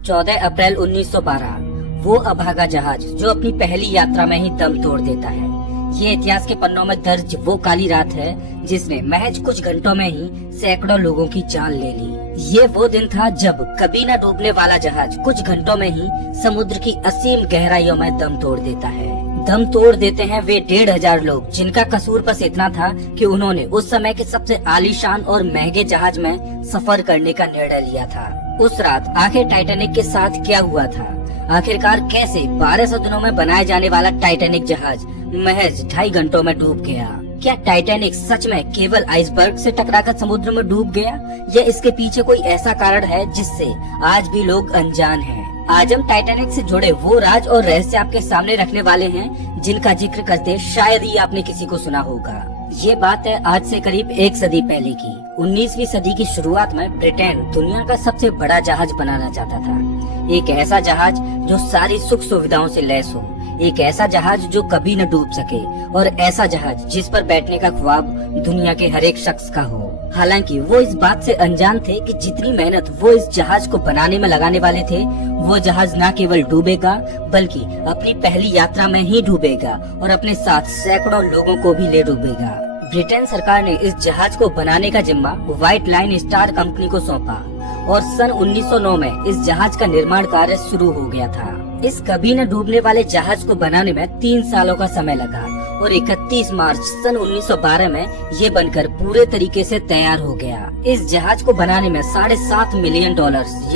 14 अप्रैल 1912 वो अभागा जहाज जो अपनी पहली यात्रा में ही दम तोड़ देता है। ये इतिहास के पन्नों में दर्ज वो काली रात है जिसने महज कुछ घंटों में ही सैकड़ों लोगों की जान ले ली। ये वो दिन था जब कभी न डूबने वाला जहाज कुछ घंटों में ही समुद्र की असीम गहराइयों में दम तोड़ देता है। दम तोड़ देते हैं वे 1500 लोग जिनका कसूर बस इतना था कि उन्होंने उस समय के सबसे आलीशान और महंगे जहाज में सफर करने का निर्णय लिया था। उस रात आखिर टाइटैनिक के साथ क्या हुआ था? आखिरकार कैसे 1200 दिनों में बनाए जाने वाला टाइटैनिक जहाज महज 2.5 घंटों में डूब गया? क्या टाइटैनिक सच में केवल आइसबर्ग से टकराकर समुद्र में डूब गया या इसके पीछे कोई ऐसा कारण है जिससे आज भी लोग अनजान हैं? आज हम टाइटैनिक से जुड़े वो राज और रहस्य आपके सामने रखने वाले हैं जिनका जिक्र करते शायद ही आपने किसी को सुना होगा। ये बात है आज से करीब 1 सदी पहले की। 19वीं सदी की शुरुआत में ब्रिटेन दुनिया का सबसे बड़ा जहाज बनाना चाहता था। एक ऐसा जहाज जो सारी सुख सुविधाओं से लैस हो, एक ऐसा जहाज जो कभी न डूब सके और ऐसा जहाज जिस पर बैठने का ख्वाब दुनिया के हर एक शख्स का हो। हालांकि वो इस बात से अनजान थे कि जितनी मेहनत वो इस जहाज को बनाने में लगाने वाले थे, वो जहाज न केवल डूबेगा बल्कि अपनी पहली यात्रा में ही डूबेगा और अपने साथ सैकड़ों लोगों को भी ले डूबेगा। ब्रिटेन सरकार ने इस जहाज को बनाने का जिम्मा व्हाइट लाइन स्टार कंपनी को सौंपा और सन 1909 में इस जहाज का निर्माण कार्य शुरू हो गया था। इस कभी न डूबने वाले जहाज को बनाने में 3 सालों का समय लगा और 31 मार्च सन 1912 में ये बनकर पूरे तरीके से तैयार हो गया। इस जहाज को बनाने में $7.5 मिलियन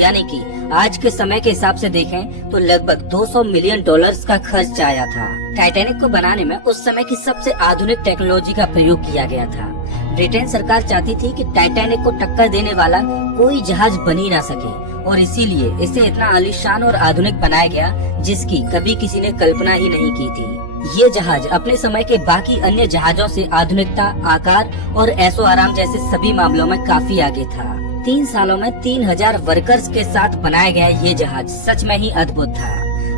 यानी कि आज के समय के हिसाब से देखें तो लगभग $200 मिलियन का खर्च आया था। टाइटैनिक को बनाने में उस समय की सबसे आधुनिक टेक्नोलॉजी का प्रयोग किया गया था। ब्रिटेन सरकार चाहती थी कि टाइटैनिक को टक्कर देने वाला कोई जहाज बन ही ना सके और इसीलिए इसे इतना आलीशान और आधुनिक बनाया गया जिसकी कभी किसी ने कल्पना ही नहीं की थी। ये जहाज अपने समय के बाकी अन्य जहाजों से आधुनिकता, आकार और ऐशो आराम जैसे सभी मामलों में काफी आगे था। 3 सालों में 3000 वर्कर्स के साथ बनाया गया ये जहाज सच में ही अद्भुत था।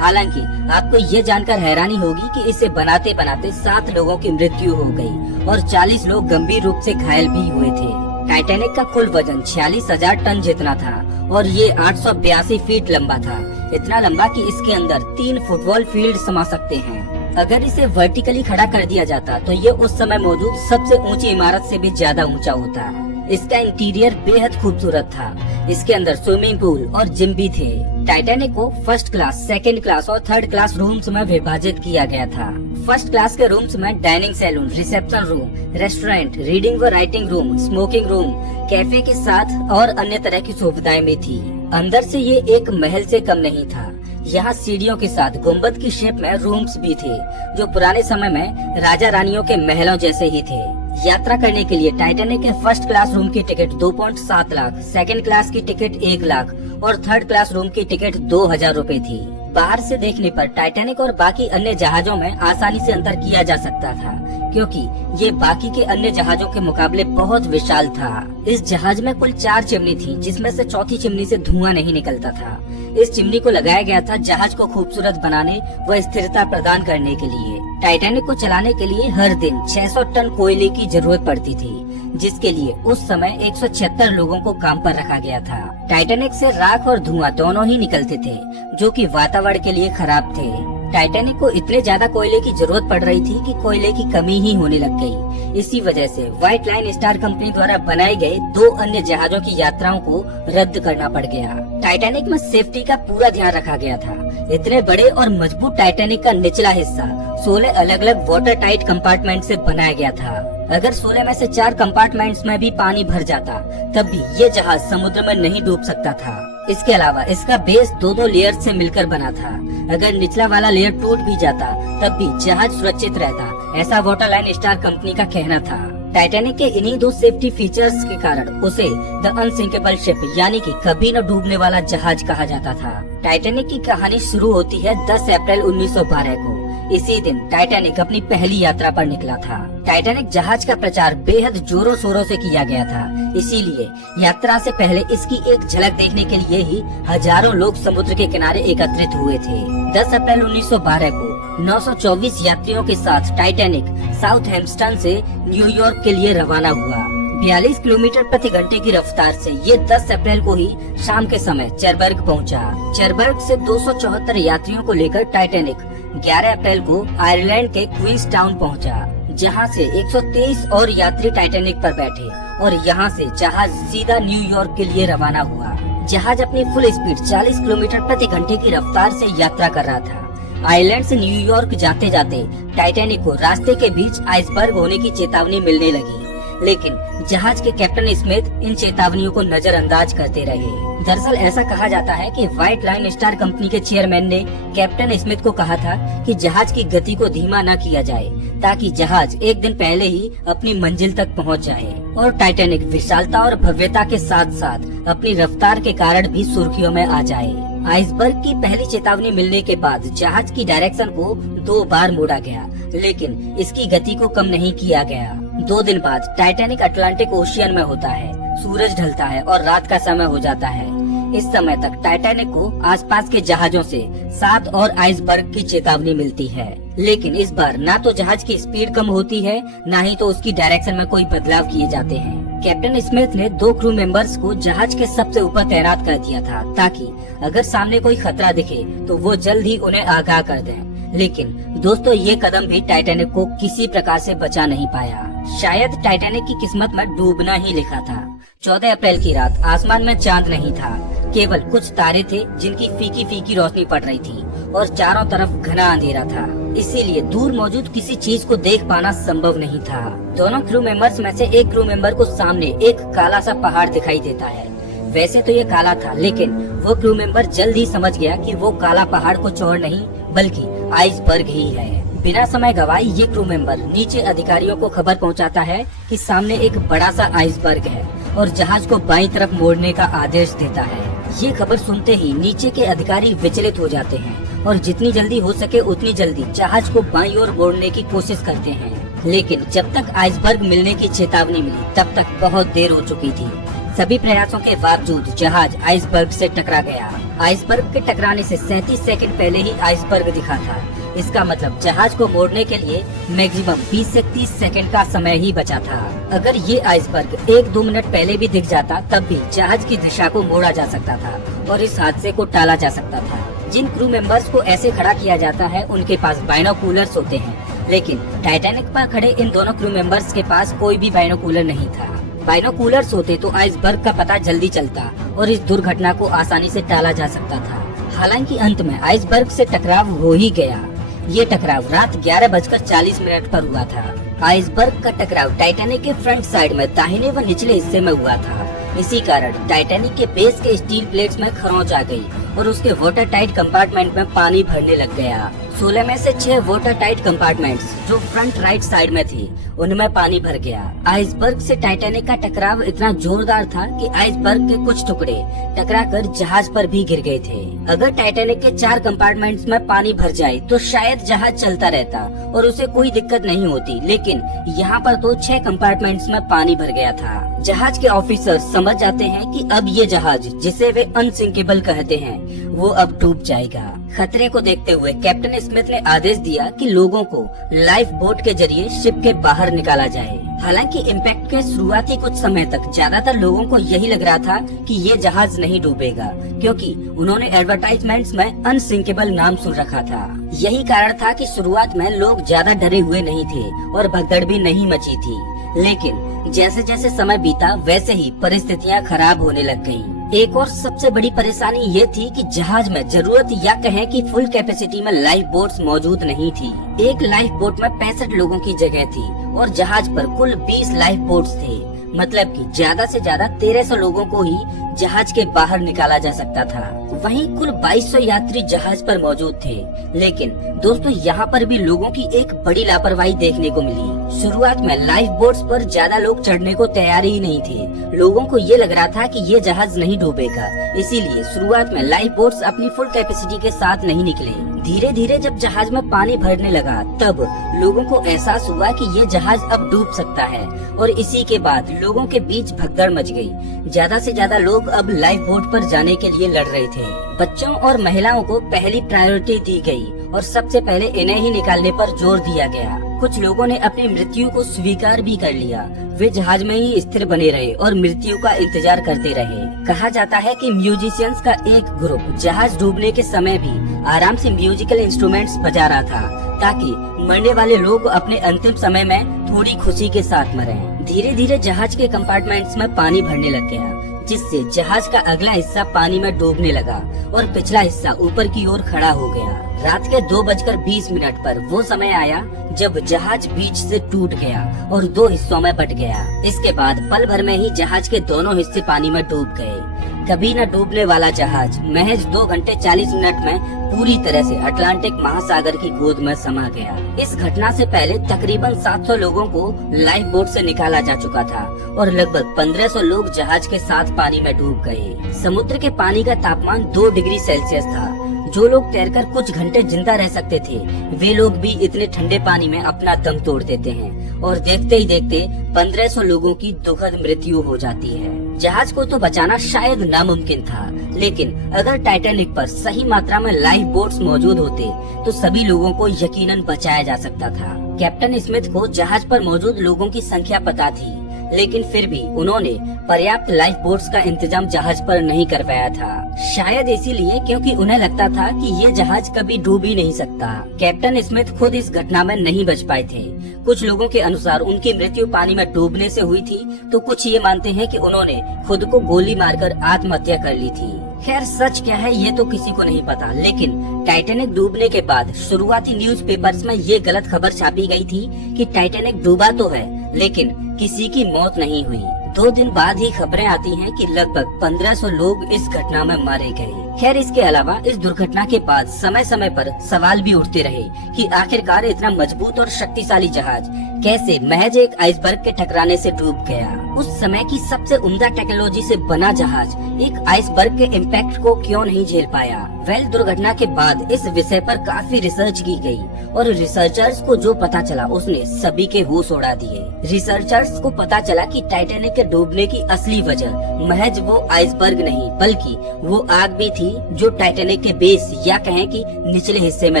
हालांकि आपको ये जानकर हैरानी होगी कि इसे बनाते बनाते 7 लोगों की मृत्यु हो गई और 40 लोग गंभीर रूप से घायल भी हुए थे। टाइटैनिक का कुल वजन 46,000 टन जितना था और ये 882 फीट लंबा था, इतना लंबा कि इसके अंदर 3 फुटबॉल फील्ड समा सकते हैं। अगर इसे वर्टिकली खड़ा कर दिया जाता तो ये उस समय मौजूद सबसे ऊंची इमारत से भी ज्यादा ऊंचा होता। इसका इंटीरियर बेहद खूबसूरत था। इसके अंदर स्विमिंग पूल और जिम भी थे। टाइटैनिक को फर्स्ट क्लास, सेकंड क्लास और थर्ड क्लास रूम्स में विभाजित किया गया था। फर्स्ट क्लास के रूम्स में dining saloon, reception room, restaurant, reading व writing room, smoking room, cafe के साथ और अन्य तरह की सुविधाएं भी थी। अंदर से ये एक महल से कम नहीं था। यहाँ सीढ़ियों के साथ गुम्बद की शेप में रूम्स भी थे जो पुराने समय में राजा रानियों के महलों जैसे ही थे। यात्रा करने के लिए टाइटैनिक के फर्स्ट क्लास रूम की टिकट 2.7 लाख, सेकंड क्लास की टिकट 1 लाख और थर्ड क्लास रूम की टिकट 2000 रुपए थी। बाहर से देखने पर टाइटैनिक और बाकी अन्य जहाजों में आसानी से अंतर किया जा सकता था क्योंकि ये बाकी के अन्य जहाजों के मुकाबले बहुत विशाल था। इस जहाज में कुल 4 चिमनी थी जिसमें से चौथी चिमनी से धुआं नहीं निकलता था। इस चिमनी को लगाया गया था जहाज को खूबसूरत बनाने व स्थिरता प्रदान करने के लिए। टाइटैनिक को चलाने के लिए हर दिन 600 टन कोयले की जरूरत पड़ती थी जिसके लिए उस समय 176 लोगों को काम पर रखा गया था। टाइटैनिक से राख और धुआं दोनों ही निकलते थे जो कि वातावरण के लिए खराब थे। टाइटैनिक को इतने ज्यादा कोयले की जरूरत पड़ रही थी कि कोयले की कमी ही होने लग गई। इसी वजह से व्हाइट लाइन स्टार कंपनी द्वारा बनाए गए 2 अन्य जहाजों की यात्राओं को रद्द करना पड़ गया। टाइटैनिक में सेफ्टी का पूरा ध्यान रखा गया था। इतने बड़े और मजबूत टाइटैनिक का निचला हिस्सा 16 अलग अलग वाटर टाइट कंपार्टमेंट से बनाया गया था। अगर 16 में से 4 कंपार्टमेंट्स में भी पानी भर जाता तब भी ये जहाज समुद्र में नहीं डूब सकता था। इसके अलावा इसका बेस 2 लेयर से मिलकर बना था। अगर निचला वाला लेयर टूट भी जाता तब भी जहाज सुरक्षित रहता, ऐसा वाटर लाइन स्टार कंपनी का कहना था। टाइटैनिक के इन्हीं 2 सेफ्टी फीचर्स के कारण उसे द अनसिंकेबल शिप यानी कि कभी न डूबने वाला जहाज कहा जाता था। टाइटैनिक की कहानी शुरू होती है 10 अप्रैल 1912 को। इसी दिन टाइटैनिक अपनी पहली यात्रा पर निकला था। टाइटैनिक जहाज का प्रचार बेहद जोरों शोरों से किया गया था, इसीलिए यात्रा से पहले इसकी एक झलक देखने के लिए ही हजारों लोग समुद्र के किनारे एकत्रित हुए थे। 10 अप्रैल 1912 को 924 यात्रियों के साथ टाइटैनिक साउथहैम्पटन से न्यूयॉर्क के लिए रवाना हुआ। 42 किलोमीटर प्रति घंटे की रफ्तार से ये 10 अप्रैल को ही शाम के समय चेरबर्ग पहुंचा। चेरबर्ग से 274 यात्रियों को लेकर टाइटैनिक 11 अप्रैल को आयरलैंड के क्वींस टाउन पहुंचा, जहां से 123 और यात्री टाइटैनिक पर बैठे और यहां से जहाज सीधा न्यूयॉर्क के लिए रवाना हुआ। जहाज अपनी फुल स्पीड 40 किलोमीटर प्रति घंटे की रफ्तार से यात्रा कर रहा था। आयरलैंड से न्यूयॉर्क जाते जाते टाइटैनिक को रास्ते के बीच आइसबर्ग होने की चेतावनी मिलने लगी, लेकिन जहाज के कैप्टन स्मिथ इन चेतावनियों को नजरअंदाज करते रहे। दरअसल ऐसा कहा जाता है कि व्हाइट लाइन स्टार कंपनी के चेयरमैन ने कैप्टन स्मिथ को कहा था कि जहाज की गति को धीमा न किया जाए, ताकि जहाज एक दिन पहले ही अपनी मंजिल तक पहुंच जाए। और टाइटैनिक विशालता और भव्यता के साथ साथ अपनी रफ्तार के कारण भी सुर्खियों में आ जाए। आइसबर्ग की पहली चेतावनी मिलने के बाद जहाज की डायरेक्शन को 2 बार मोड़ा गया, लेकिन इसकी गति को कम नहीं किया गया। 2 दिन बाद टाइटैनिक अटलांटिक ओशियन में होता है। सूरज ढलता है और रात का समय हो जाता है। इस समय तक टाइटैनिक को आसपास के जहाजों से 7 और आइसबर्ग की चेतावनी मिलती है, लेकिन इस बार ना तो जहाज की स्पीड कम होती है, ना ही तो उसकी डायरेक्शन में कोई बदलाव किए जाते हैं। कैप्टन स्मिथ ने 2 क्रू मेंबर्स को जहाज के सबसे ऊपर तैनात कर दिया था, ताकि अगर सामने कोई खतरा दिखे तो वो जल्द ही उन्हें आगाह कर दें। लेकिन दोस्तों, ये कदम भी टाइटैनिक को किसी प्रकार से बचा नहीं पाया। शायद टाइटैनिक की किस्मत में डूबना ही लिखा था। 14 अप्रैल की रात आसमान में चांद नहीं था, केवल कुछ तारे थे जिनकी फीकी फीकी रोशनी पड़ रही थी और चारों तरफ घना अंधेरा था। इसीलिए दूर मौजूद किसी चीज को देख पाना संभव नहीं था। दोनों क्रू मेंबर्स में से एक क्रू मेंबर को सामने एक काला सा पहाड़ दिखाई देता है। वैसे तो ये काला था, लेकिन वो क्रू मेंबर जल्द ही समझ गया कि वो काला पहाड़ कुछ और नहीं बल्कि आइसबर्ग ही है। बिना समय गवाए ये क्रू मेंबर नीचे अधिकारियों को खबर पहुंचाता है कि सामने एक बड़ा सा आइसबर्ग है और जहाज को बाईं तरफ मोड़ने का आदेश देता है। ये खबर सुनते ही नीचे के अधिकारी विचलित हो जाते हैं और जितनी जल्दी हो सके उतनी जल्दी जहाज को बाईं ओर मोड़ने की कोशिश करते हैं। लेकिन जब तक आइसबर्ग मिलने की चेतावनी मिली तब तक बहुत देर हो चुकी थी। सभी प्रयासों के बावजूद जहाज आइसबर्ग से टकरा गया। आइसबर्ग के टकराने से 37 सेकंड पहले ही आइसबर्ग दिखा था। इसका मतलब जहाज को मोड़ने के लिए मैक्सिमम 20 से 30 सेकंड का समय ही बचा था। अगर ये आइसबर्ग 1-2 मिनट पहले भी दिख जाता तब भी जहाज की दिशा को मोड़ा जा सकता था और इस हादसे को टाला जा सकता था। जिन क्रू मेंबर्स को ऐसे खड़ा किया जाता है उनके पास बाइनोकुलर्स होते हैं, लेकिन टाइटैनिक पर खड़े इन दोनों क्रू मेंबर्स के पास कोई भी बाइनोकुलर नहीं था। बाइनोकुलर्स होते तो आइसबर्ग का पता जल्दी चलता और इस दुर्घटना को आसानी से टाला जा सकता था। हालांकि अंत में आइसबर्ग से टकराव हो ही गया। ये टकराव रात 11:40 पर हुआ था। आइसबर्ग का टकराव टाइटैनिक के फ्रंट साइड में दाहिने व निचले हिस्से में हुआ था। इसी कारण टाइटैनिक के बेस के स्टील प्लेट्स में खरोंच आ गई और उसके वाटर टाइट कंपार्टमेंट में पानी भरने लग गया। 16 में से 6 वाटर टाइट कंपार्टमेंट्स जो फ्रंट राइट साइड में थे उनमें पानी भर गया। आइसबर्ग से टाइटैनिक का टकराव इतना जोरदार था कि आइसबर्ग के कुछ टुकड़े टकराकर जहाज पर भी गिर गए थे। अगर टाइटैनिक के 4 कंपार्टमेंट्स में पानी भर जाए तो शायद जहाज चलता रहता और उसे कोई दिक्कत नहीं होती, लेकिन यहाँ पर तो 6 कंपार्टमेंट्स में पानी भर गया था। जहाज के ऑफिसर समझ जाते हैं कि अब ये जहाज, जिसे वे अनसिंकेबल कहते हैं, वो अब डूब जाएगा। खतरे को देखते हुए कैप्टन स्मिथ ने आदेश दिया कि लोगों को लाइफ बोट के जरिए शिप के बाहर निकाला जाए। हालांकि इम्पैक्ट के शुरुआती कुछ समय तक ज्यादातर लोगों को यही लग रहा था कि ये जहाज नहीं डूबेगा, क्योंकि उन्होंने एडवर्टाइजमेंट्स में अनसिंकेबल नाम सुन रखा था। यही कारण था कि शुरुआत में लोग ज्यादा डरे हुए नहीं थे और भगदड़ भी नहीं मची थी। लेकिन जैसे जैसे समय बीता वैसे ही परिस्थितियां खराब होने लग गयीं। एक और सबसे बड़ी परेशानी ये थी कि जहाज में जरूरत या कहें कि फुल कैपेसिटी में लाइफ बोट्स मौजूद नहीं थी। एक लाइफ बोट में 65 लोगों की जगह थी और जहाज पर कुल 20 लाइफ बोट्स थे। मतलब कि ज्यादा से ज्यादा 1300 लोगों को ही जहाज के बाहर निकाला जा सकता था। वहीं कुल 2200 यात्री जहाज पर मौजूद थे। लेकिन दोस्तों, यहाँ पर भी लोगों की एक बड़ी लापरवाही देखने को मिली। शुरुआत में लाइफ बोट्स पर ज्यादा लोग चढ़ने को तैयार ही नहीं थे। लोगों को ये लग रहा था कि ये जहाज नहीं डूबेगा, इसीलिए शुरुआत में लाइफ बोट्स अपनी फुल कैपेसिटी के साथ नहीं निकले। धीरे धीरे जब जहाज में पानी भरने लगा तब लोगों को एहसास हुआ कि ये जहाज अब डूब सकता है और इसी के बाद लोगों के बीच भगदड़ मच गई। ज्यादा से ज्यादा लोग अब लाइफ बोट पर जाने के लिए लड़ रहे थे। बच्चों और महिलाओं को पहली प्रायोरिटी दी गई और सबसे पहले इन्हें ही निकालने पर जोर दिया गया। कुछ लोगों ने अपनी मृत्यु को स्वीकार भी कर लिया। वे जहाज में ही स्थिर बने रहे और मृत्यु का इंतजार करते रहे। कहा जाता है कि म्यूजिशियंस का एक ग्रुप जहाज डूबने के समय भी आराम से म्यूजिकल इंस्ट्रूमेंट्स बजा रहा था, ताकि मरने वाले लोग अपने अंतिम समय में थोड़ी खुशी के साथ मरें। धीरे धीरे जहाज के कंपार्टमेंट्स में पानी भरने लग गया, जिससे जहाज का अगला हिस्सा पानी में डूबने लगा और पिछला हिस्सा ऊपर की ओर खड़ा हो गया। रात के 2:20 पर वो समय आया जब जहाज बीच से टूट गया और 2 हिस्सों में बट गया। इसके बाद पल भर में ही जहाज के दोनों हिस्से पानी में डूब गए। कभी न डूबने वाला जहाज महज 2 घंटे 40 मिनट में पूरी तरह से अटलांटिक महासागर की गोद में समा गया। इस घटना से पहले तकरीबन 700 लोगों को लाइफ बोट से निकाला जा चुका था और लगभग 1500 लोग जहाज के साथ पानी में डूब गए। समुद्र के पानी का तापमान 2 डिग्री सेल्सियस था। जो लोग तैरकर कुछ घंटे जिंदा रह सकते थे, वे लोग भी इतने ठंडे पानी में अपना दम तोड़ देते हैं और देखते ही देखते 1500 लोगों की दुखद मृत्यु हो जाती है। जहाज को तो बचाना शायद नामुमकिन था, लेकिन अगर टाइटैनिक पर सही मात्रा में लाइफ बोट्स मौजूद होते तो सभी लोगों को यकीनन बचाया जा सकता था। कैप्टन स्मिथ को जहाज पर मौजूद लोगों की संख्या पता थी, लेकिन फिर भी उन्होंने पर्याप्त लाइफ बोट्स का इंतजाम जहाज पर नहीं कर पाया था। शायद इसीलिए क्योंकि उन्हें लगता था कि ये जहाज कभी डूब ही नहीं सकता। कैप्टन स्मिथ खुद इस घटना में नहीं बच पाए थे। कुछ लोगों के अनुसार उनकी मृत्यु पानी में डूबने से हुई थी, तो कुछ ये मानते हैं कि उन्होंने खुद को गोली मारकर आत्महत्या कर ली थी। खैर सच क्या है ये तो किसी को नहीं पता, लेकिन टाइटैनिक डूबने के बाद शुरुआती न्यूज़पेपर्स में ये गलत खबर छापी गई थी कि टाइटैनिक डूबा तो है, लेकिन किसी की मौत नहीं हुई। 2 दिन बाद ही खबरें आती हैं कि लगभग 1500 लोग इस घटना में मारे गए। खैर इसके अलावा इस दुर्घटना के बाद समय समय पर सवाल भी उठते रहे कि आखिरकार इतना मजबूत और शक्तिशाली जहाज कैसे महज एक आइसबर्ग के टकराने से डूब गया। उस समय की सबसे उम्दा टेक्नोलॉजी से बना जहाज एक आइसबर्ग के इम्पैक्ट को क्यों नहीं झेल पाया। दुर्घटना के बाद इस विषय पर काफी रिसर्च की गई और रिसर्चर्स को जो पता चला उसने सभी के होश उड़ा दिए। रिसर्चर्स को पता चला कि टाइटैनिक के डूबने की असली वजह महज वो आइसबर्ग नहीं बल्कि वो आग भी थी जो टाइटैनिक के बेस या कहें कि निचले हिस्से में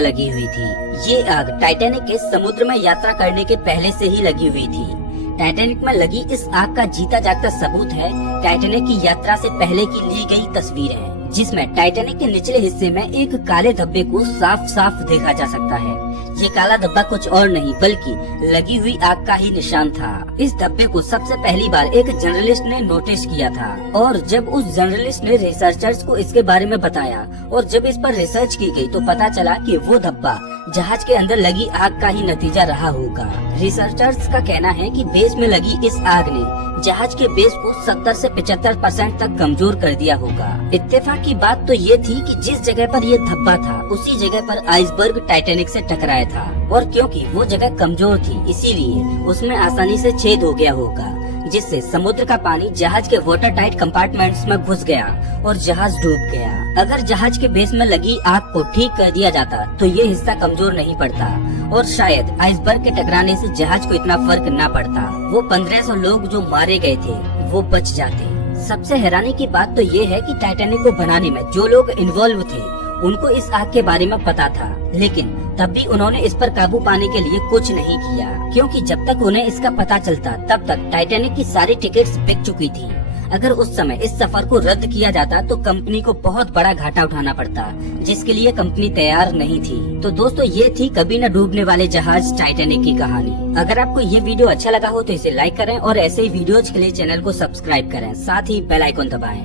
लगी हुई थी। ये आग टाइटैनिक के समुद्र में यात्रा करने के पहले से ही लगी हुई थी। टाइटैनिक में लगी इस आग का जीता जागता सबूत है टाइटैनिक की यात्रा से पहले की ली गई तस्वीरें, जिसमें टाइटैनिक के निचले हिस्से में एक काले धब्बे को साफ साफ देखा जा सकता है। ये काला धब्बा कुछ और नहीं बल्कि लगी हुई आग का ही निशान था। इस धब्बे को सबसे पहली बार एक जर्नलिस्ट ने नोटिस किया था और जब उस जर्नलिस्ट ने रिसर्चर्स को इसके बारे में बताया और जब इस पर रिसर्च की गई तो पता चला कि वो धब्बा जहाज के अंदर लगी आग का ही नतीजा रहा होगा। रिसर्चर्स का कहना है कि बेस में लगी इस आग ने जहाज के बेस को 70 से 75% तक कमजोर कर दिया होगा। इत्तेफाक की बात तो ये थी कि जिस जगह पर ये धब्बा था उसी जगह पर आइसबर्ग टाइटैनिक से टकराया था और क्योंकि वो जगह कमजोर थी इसीलिए उसमें आसानी से छेद हो गया होगा, जिससे समुद्र का पानी जहाज के वाटर टाइट कंपार्टमेंट्स में घुस गया और जहाज डूब गया। अगर जहाज के बेस में लगी आग को ठीक कर दिया जाता तो ये हिस्सा कमजोर नहीं पड़ता और शायद आइसबर्ग के टकराने से जहाज को इतना फर्क न पड़ता। वो 1500 लोग जो मारे गए थे वो बच जाते। सबसे हैरानी की बात तो ये है कि टाइटैनिक को बनाने में जो लोग इन्वॉल्व थे उनको इस आग के बारे में पता था, लेकिन तब भी उन्होंने इस पर काबू पाने के लिए कुछ नहीं किया, क्योंकि जब तक उन्हें इसका पता चलता तब तक टाइटैनिक की सारी टिकट्स बिक चुकी थी। अगर उस समय इस सफर को रद्द किया जाता तो कंपनी को बहुत बड़ा घाटा उठाना पड़ता, जिसके लिए कंपनी तैयार नहीं थी। तो दोस्तों ये थी कभी न डूबने वाले जहाज टाइटैनिक की कहानी। अगर आपको ये वीडियो अच्छा लगा हो तो इसे लाइक करें और ऐसे ही वीडियोज के लिए चैनल को सब्सक्राइब करें, साथ ही बेल आइकन दबाएं।